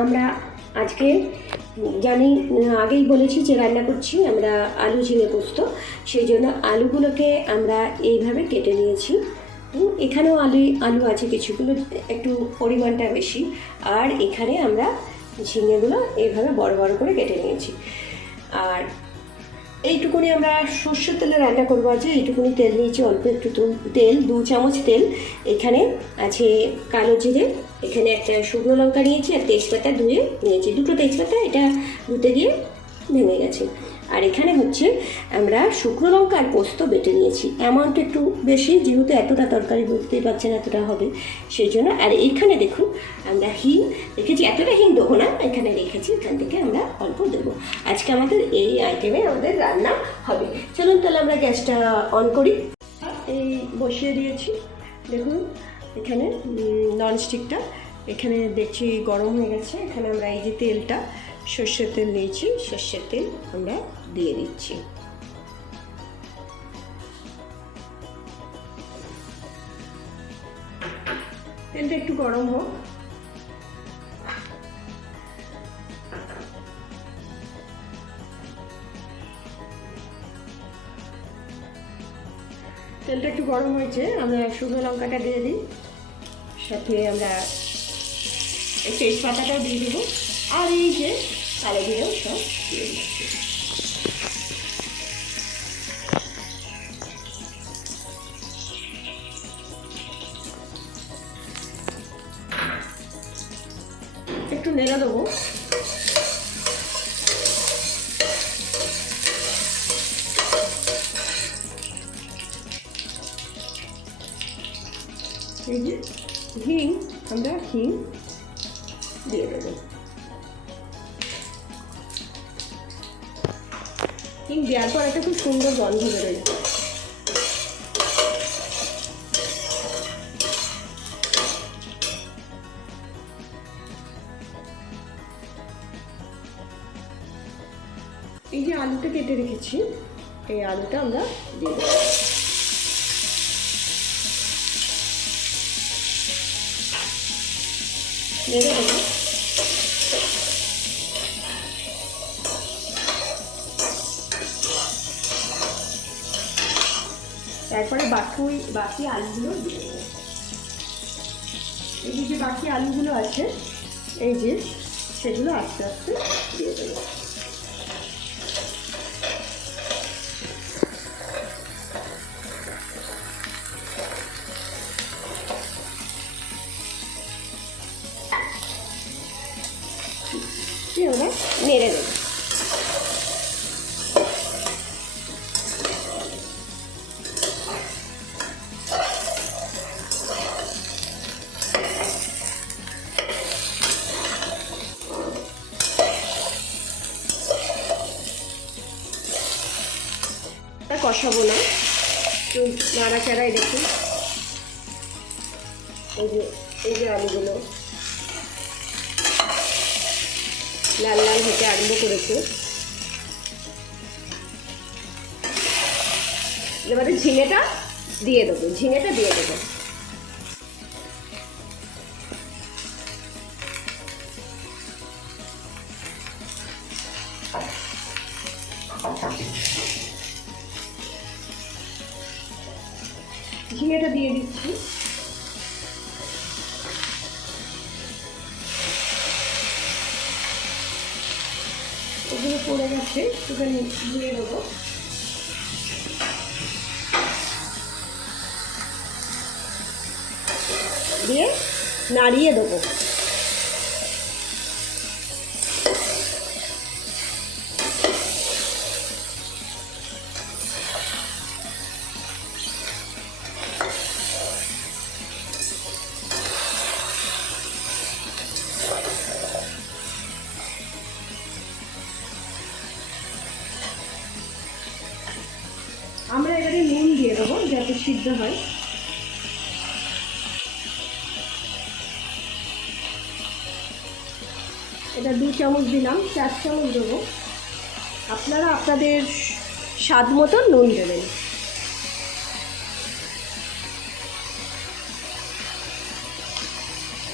আমরা আজকে জানি আগেই বলেছি যে রান্না করছি আমরা আলু ঝিঙে পোস্ত। সেই জন্য আলুগুলোকে আমরা এইভাবে কেটে নিয়েছি। এখানেও আলু আছে কিছুগুলো, একটু পরিমাণটা বেশি। আর এখানে আমরা ঝিঙেগুলো এইভাবে বড় বড় করে কেটে নিয়েছি। আর এইটুকুনি আমরা সর্ষের তেলে রান্না করবো। আছে এইটুকুনি তেল নিয়েছি, অল্প একটু তেল, 2 চামচ তেল। এখানে আছে কালো জিরে, এখানে একটা শুকনো লঙ্কা নিয়েছি, আর তেজপাতা ধুয়ে নিয়েছি, 2টো তেজপাতা, এটা ধুতে গিয়ে ভেঙে গেছে। আর এখানে হচ্ছে আমরা শুকনো লঙ্কা আর পোস্ত বেটে নিয়েছি। অ্যামাউন্ট একটু বেশি, যেহেতু এতটা তরকারি বুঝতেই পারছেন এতটা হবে, সেই জন্য। আর এইখানে দেখুন আমরা হিং রেখেছি, এতটা হিং দেবো না, এখানে রেখেছি, এখান থেকে আমরা অল্প দেবো। আজকে আমাদের এই আইটেমে আমাদের রান্না হবে। চলুন তাহলে আমরা গ্যাসটা অন করি। এই বসিয়ে দিয়েছি, দেখুন এখানে ননস্টিকটা এখানে দেখছি গরম হয়ে গেছে। এখানে আমরা এই যে তেলটা, সর্ষের তেল নিয়েছি, সর্ষের তেল আমরা দিয়ে দিচ্ছি। তেলটা একটু গরম হোক। তেলটা একটু গরম হয়েছে, আমরা শুকনো লঙ্কাটা দিয়ে দিই, সাথে আমরা এই তেজপাতাটাও দিয়ে দেবো, আর এই যে কালো জিরেও সব দিয়ে দিচ্ছি। একটু নেড়ে দেবো। এই যে হিং, আমরা হিং দিয়ে দেবো। হিং দেওয়ার পর একটা খুব সুন্দর গন্ধ বেরোয়। এই যে আলুটা কেটে রেখেছি, এই আলুটা আমরা দিয়ে দেবো। নেড়ে দেবো। তারপরে বাকি আলুগুলো দিয়ে দেবো। এই যে বাকি আলুগুলো আছে, এই যে সেগুলো আস্তে আস্তে দিয়ে দেবো। আমরা নেড়ে দেবো। কষাবো না, একটু নাড়াচাড়াই দেখুন। এই যে আলুগুলো লাল লাল হতে আরম্ভ করেছে। এবারে ঝিঙেটা দিয়ে দেবো, ঝিঙেটা দিয়ে দেবো। ঝিঙেটা দিয়ে দিচ্ছি। এগুলো পড়ে গেছে, একটুখানি দিয়ে দেবো। দিয়ে নাড়িয়ে দেবো। আমরা এবারে নুন দিয়ে দেবো যাতে সিদ্ধ হয়। এটা 2 চামচ দিলাম, 4 চামচ দেবো। আপনারা আপনাদের স্বাদ মতো নুন দেবেন।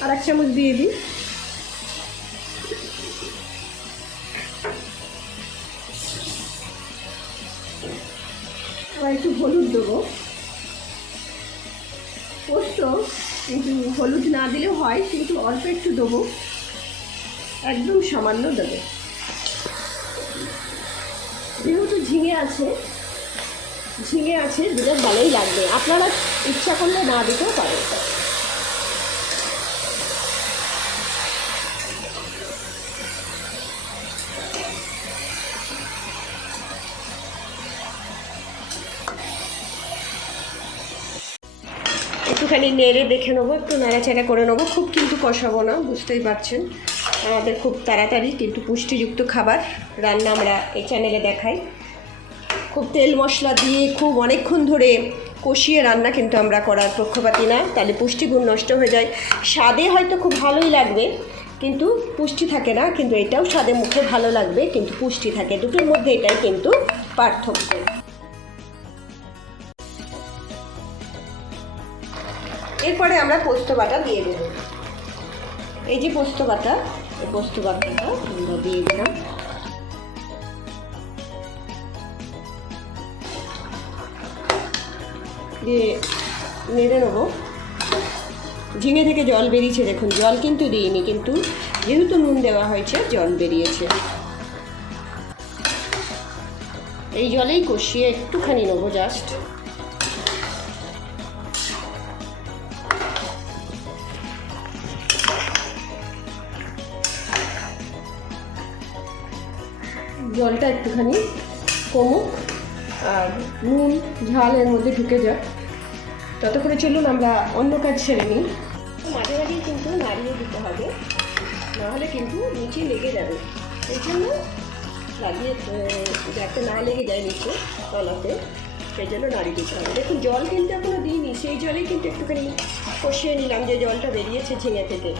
আর 1 চামচ দিয়ে দিই। একটু হলুদ দেবো। পোস্ত কিন্তু হলুদ না দিলেও হয়, কিন্তু অল্প একটু দেবো, একদম সামান্য দেবো। যেহেতু ঝিঙে আছে দিলে ভালোই লাগবে, আপনারা ইচ্ছা করলে না দিতেও পারেন। একটুখানি নেড়ে দেখে নেবো, একটু নাড়াচাড়া করে নেবো, খুব কিন্তু কষাবো না, বুঝতেই পারছেন আমাদের খুব তাড়াতাড়ি কিন্তু পুষ্টিযুক্ত খাবার রান্না আমরা এই চ্যানেলে দেখাই। খুব তেল মশলা দিয়ে খুব অনেকক্ষণ ধরে কষিয়ে রান্না কিন্তু আমরা করার পক্ষপাতি না, তাহলে পুষ্টিগুণ নষ্ট হয়ে যায়। স্বাদে হয়তো খুব ভালোই লাগবে কিন্তু পুষ্টি থাকে না, কিন্তু এটাও স্বাদে মুখে ভালো লাগবে কিন্তু পুষ্টি থাকে, দুটোর মধ্যে এটাই কিন্তু পার্থক্য। এরপরে আমরা পোস্ত বাটা দিয়ে দেব। এই যে পোস্ত বাটা, এই পোস্ত বাটাটা আমরা দিয়ে দিলাম। দিয়ে নেড়ে নেবো। ঝিঙে থেকে জল বেরিয়েছে, দেখুন জল কিন্তু দিইনি, কিন্তু যেহেতু নুন দেওয়া হয়েছে জল বেরিয়েছে। এই জলেই কষিয়ে একটুখানি নেবো জাস্ট। জলটা একটুখানি কমুক আর নুন ঝাল এর মধ্যে ঢুকে যাক, ততক্ষণে চলুন আমরা অন্য কাজ সেরে নিই। মাঝে মাঝেই কিন্তু নাড়িয়ে দিতে হবে, নাহলে কিন্তু নিচে লেগে যাবে, এই জন্য লাগিয়ে যাতে না লেগে যায় নিচে তলাতে, সেই জন্য নাড়িয়ে দিতে হবে। দেখুন জল কিন্তু এখনও দিইনি, সেই জলেই কিন্তু একটুখানি কষিয়ে নিলাম যে জলটা বেরিয়েছে ঝিঙে থেকে।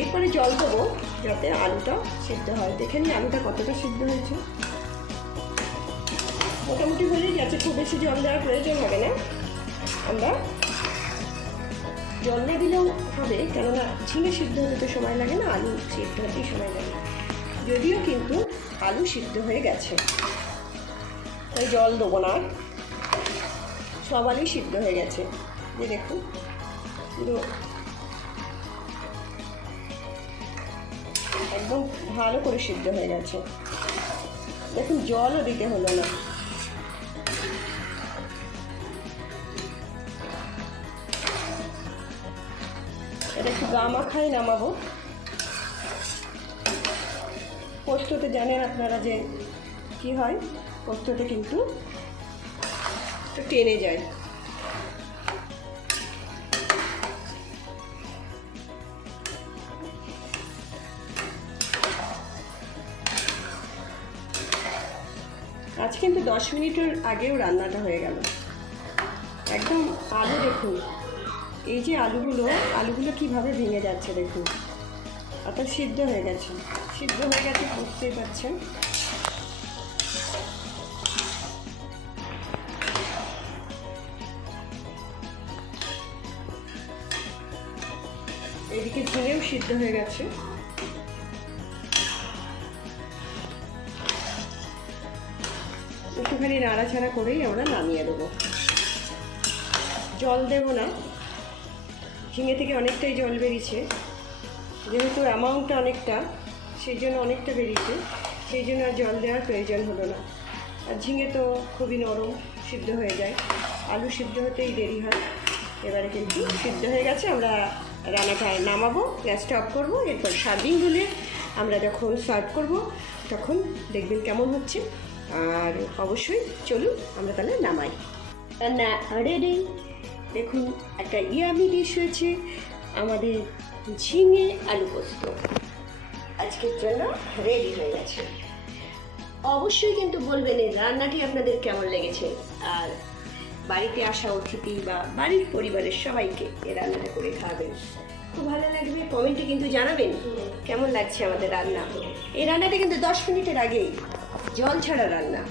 এরপরে জল দেবো যাতে আলুটা সিদ্ধ হয়। দেখে নিই আলুটা কতটা সিদ্ধ হয়েছে, মোটামুটি হলেই গেছে, খুব বেশি জল দেওয়ার প্রয়োজন হবে না। আমরা জল না দিলেও হবে, কেননা ঝিঙে সিদ্ধ হতে তো সময় লাগে না, আলু সিদ্ধ হতেই সময় লাগে, যদিও কিন্তু আলু সিদ্ধ হয়ে গেছে, তাই জল দেবো না, সব আলুই সিদ্ধ হয়ে গেছে। যে দেখুন পুরো একদম ভালো করে সিদ্ধ হয়ে গেছে। দেখুন জলও দিতে হলো না। এটা একটু গা মাখায় নামাবো। পোস্ততে জানেন আপনারা যে কি হয়, পোস্ততে কিন্তু একটু টেনে যায়। আজ কিন্তু 10 মিনিটের আগেও রান্নাটা হয়ে গেল। একদম আলু দেখুন, এই যে আলুগুলো কীভাবে ভেঙে যাচ্ছে দেখুন, অর্থাৎ সিদ্ধ হয়ে গেছে বুঝতেই পারছেন। এদিকে ঝিঙেও সিদ্ধ হয়ে গেছে। একটুখানি নাড়াচাড়া করেই আমরা নামিয়ে দেবো। জল দেব না, ঝিঙে থেকে অনেকটাই জল বেরিয়েছে, যেহেতু অ্যামাউন্টটা অনেকটা, সেই জন্য অনেকটা বেরিয়েছে, সেই জন্য আর জল দেওয়ার প্রয়োজন হলো না। আর ঝিঙে তো খুবই নরম, সিদ্ধ হয়ে যায়, আলু সিদ্ধ হতেই দেরি হয়। এবারে কিন্তু সিদ্ধ হয়ে গেছে, আমরা রান্নাটা নামাবো, গ্যাসটা অফ করবো। এরপর সার্ভিং হলে আমরা যখন সার্ভ করব তখন দেখবেন কেমন হচ্ছে। আর অবশ্যই চলুন আমরা তাহলে নামাই। রান্না রেডি, দেখুন একটা ইয়ামি ডিশ হয়েছে আমাদের ঝিঙে আলু পোস্ত, আজকের জন্য রেডি হয়ে গেছে। অবশ্যই কিন্তু বলবেন এই রান্নাটি আপনাদের কেমন লেগেছে, আর বাড়িতে আসা অতিথি বা বাড়ির পরিবারের সবাইকে এই রান্নাটা করে খাওয়াবেন, খুব ভালো লাগবে। কমেন্টে কিন্তু জানাবেন কেমন লাগছে আমাদের রান্না। এই রান্নাটা কিন্তু 10 মিনিটের আগেই জল ছাড়া রান্না।